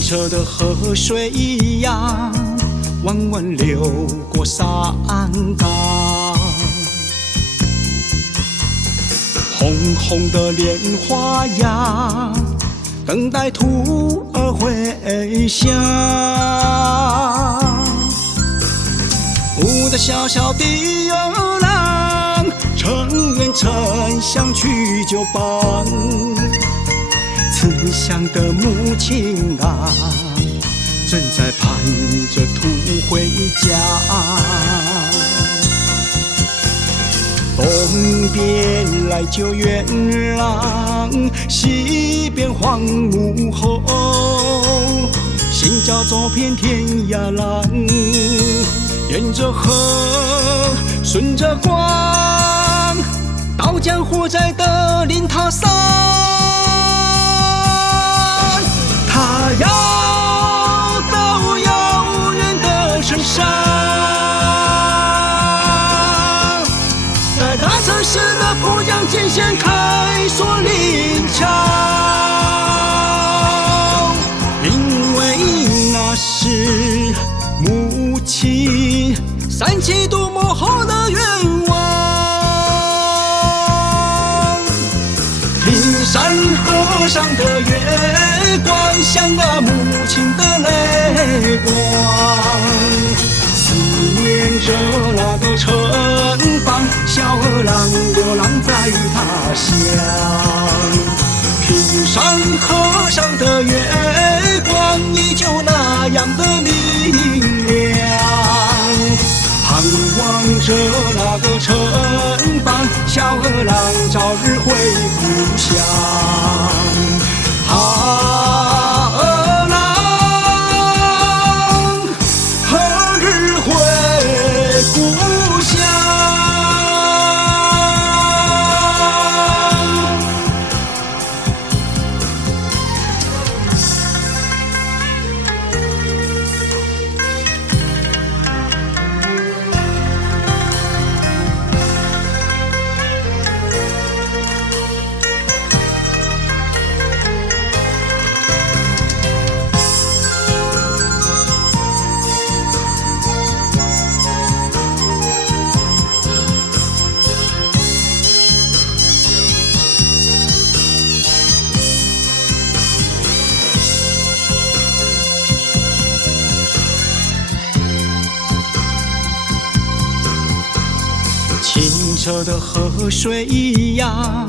清澈的河水一样，弯弯流过山岗。红红的莲花呀，等待徒儿回乡。舞得小小的儿郎，乘愿乘香去就伴。慈祥的母亲啊，正在盼着途回家。东边来救援郎，西边荒芜后，心焦走遍天涯浪。沿着河，顺着光，到江火灾的临塔山。他要到遥远的深山，在大城市的浦江间线开锁灵桥，因为那是母亲三七度母后的愿望。听山河上的月光，像那母亲的泪光，思念着那个城邦，小儿郎流浪在他乡。平山河上的月光，依旧那样的明亮，盼望着那个城邦，小儿郎早日回故乡。儿郎何日回故乡？清澈的河水一样，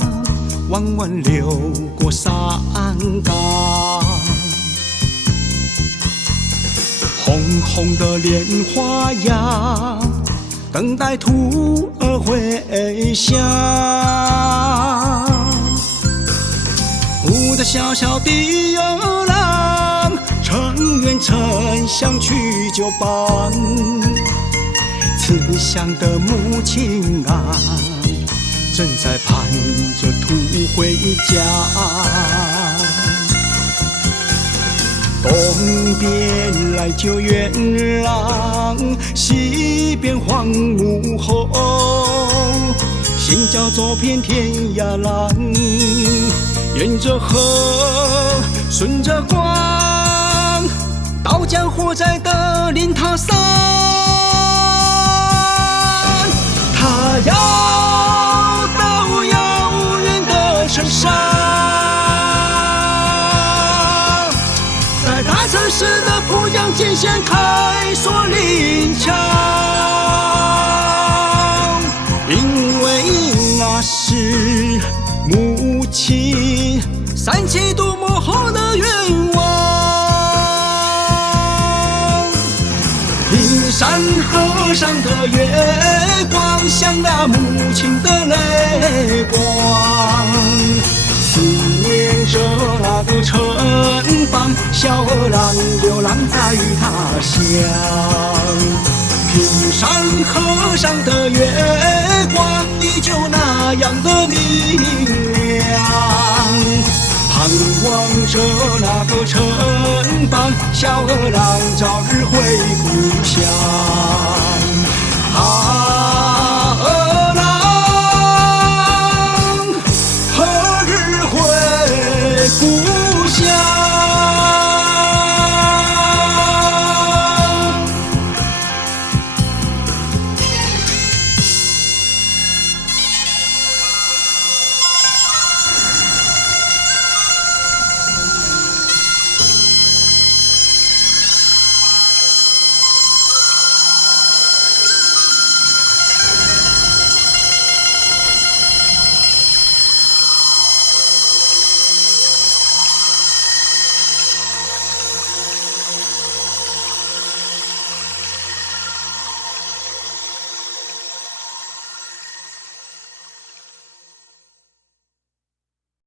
弯弯流过山岗。红红的莲花呀，等待徒儿回乡。舞得小小的儿郎，乘愿乘香去就伴。慈祥的母亲啊，正在盼着途回家。东边来救援郎，西边荒芜后，心焦走遍天涯浪。沿着河，顺着光，到江火灾的临塔山。他要到遥远的深山，在大城市的浦江间线开锁灵桥，因为那是母亲三七度母后的愿望。平山河上的月光，像那母亲的泪光，思念着那个城邦，小儿郎流浪在他乡。平山河上的月光，依旧那样的明亮，盼望着那个城邦，小儿郎早日回故乡。